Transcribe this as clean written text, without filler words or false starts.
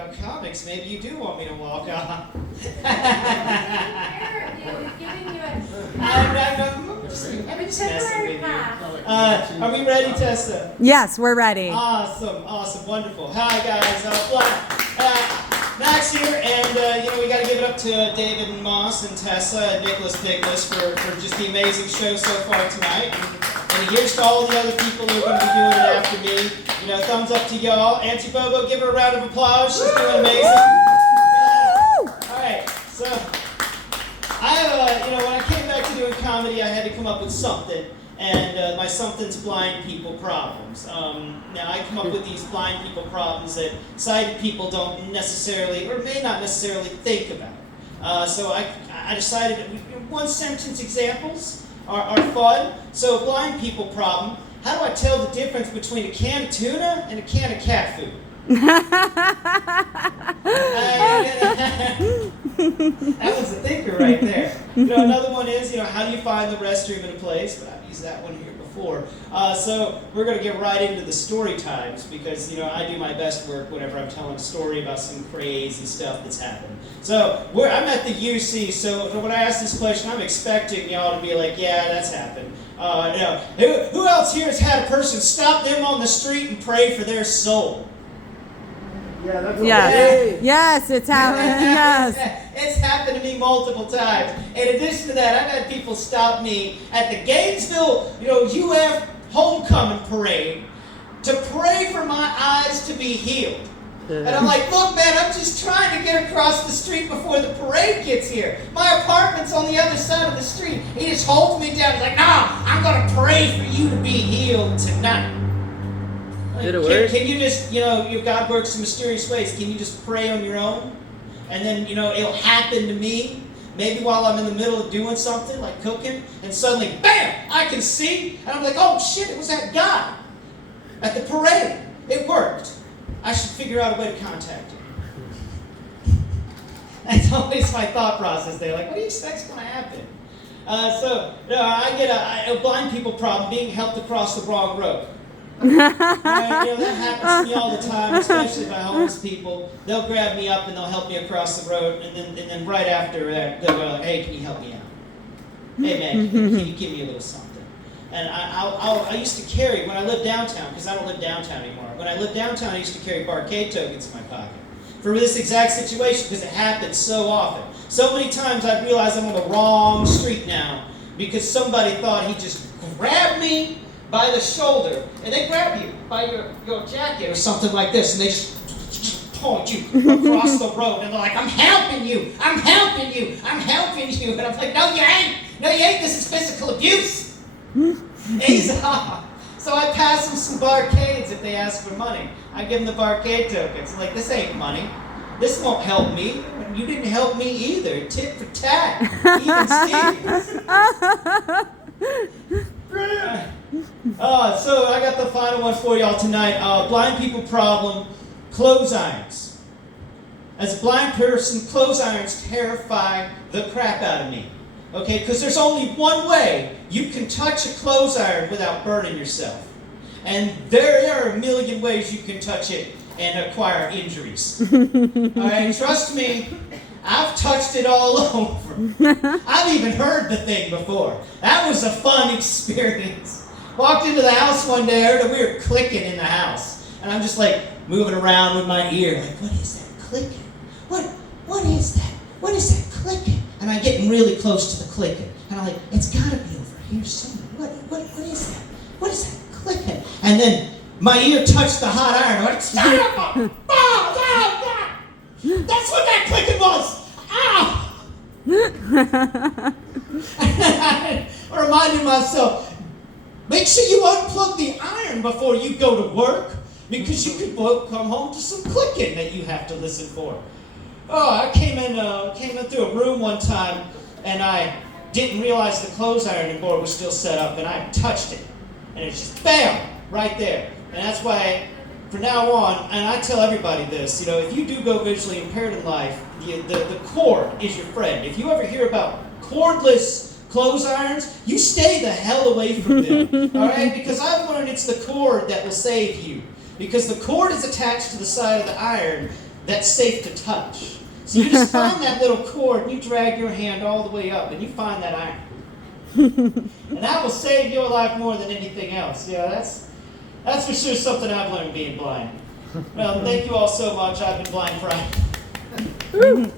about comics, maybe you do want me to walk off. Are we ready, Tessa? Yes, we're ready. Awesome, wonderful. Hi, guys. Max here, and we got to give it up to David and Moss and Tessa and Nicholas Pickles for just the amazing show so far tonight. And here's to all the other people who are going to be doing it after me. Thumbs up to y'all. Auntie Bobo, give her a round of applause. She's doing amazing. All right, so when I came back to doing comedy, I had to come up with something. And my something's blind people problems. Now, I come up with these blind people problems that sighted people don't necessarily, or may not necessarily think about. So I decided that one-sentence examples are fun. So, blind people problem, how do I tell the difference between a can of tuna and a can of cat food? That was a thinker right there. Another one is, how do you find the restroom in a place? But I've used that one here before. So we're going to get right into the story times because, I do my best work whenever I'm telling a story about some crazy stuff that's happened. So I'm at the UC, so when I ask this question, I'm expecting y'all to be like, yeah, that's happened. Who else here has had a person stop them on the street and pray for their soul? Yeah, that's Yes, it's happened. Yes. It's happened to me multiple times. In addition to that, I've had people stop me at the Gainesville, UF homecoming parade to pray for my eyes to be healed. And I'm like, look, man, I'm just trying to get across the street before the parade gets here. My apartment's on the other side of the street. He just holds me down. He's like, no, I'm going to pray for you to be healed tonight. Did it work? Can you just, God works in mysterious ways. Can you just pray on your own? And then, it'll happen to me. Maybe while I'm in the middle of doing something, like cooking, and suddenly, bam, I can see. And I'm like, oh, shit, it was that guy at the parade. It worked. I should figure out a way to contact him. That's always my thought process there. Like, what do you expect's going to happen? I get a blind people problem being helped across the wrong road. That happens to me all the time, especially by homeless people. They'll grab me up and they'll help me across the road, and then right after that, they'll go like, hey, can you help me out? Hey, man, can you give me a little something? And I used to carry, when I lived downtown, because I don't live downtown anymore, when I lived downtown, I used to carry barcade tokens in my pocket for this exact situation, because it happens so often. So many times I realize I'm on the wrong street now, because somebody thought he just grabbed me by the shoulder, and they grab you by your jacket or something like this, and they just point you across the road, and they're like, I'm helping you, I'm helping you, I'm helping you. And I'm like, no, you ain't, this is physical abuse. Ease off. So I pass them some barcades if they ask for money. I give them the barcade tokens. I'm like, this ain't money. This won't help me. You didn't help me either. Tit for tat. Even Steve. So I got the final one for y'all tonight. Blind people problem, clothes irons. As a blind person, clothes irons terrify the crap out of me. Okay, because there's only one way you can touch a clothes iron without burning yourself. And there are a million ways you can touch it and acquire injuries. All right, trust me, I've touched it all over. I've even heard the thing before. That was a fun experience. Walked into the house one day, I heard a weird clicking in the house. And I'm just like moving around with my ear, like, what is that clicking? What is that? What is that clicking? And I'm getting really close to the clicking. And I'm like, it's gotta be over here somewhere. What is that? What is that clicking? And then my ear touched the hot iron. I went, stop! Oh, that's what that clicking was! I reminded myself, make sure you unplug the iron before you go to work, because you could come home to some clicking that you have to listen for. Oh, I came in through a room one time, and I didn't realize the clothes ironing board was still set up, and I touched it, and it's just bam, right there. And that's why, from now on, and I tell everybody this, if you do go visually impaired in life, the cord is your friend. If you ever hear about cordless clothes irons, you stay the hell away from them, all right? Because I've learned it's the cord that will save you. Because the cord is attached to the side of the iron, that's safe to touch. So you just find that little cord, and you drag your hand all the way up, and you find that iron. And that will save your life more than anything else. Yeah, that's for sure something I've learned being blind. Well, thank you all so much. I've been Blind Friday. Woo!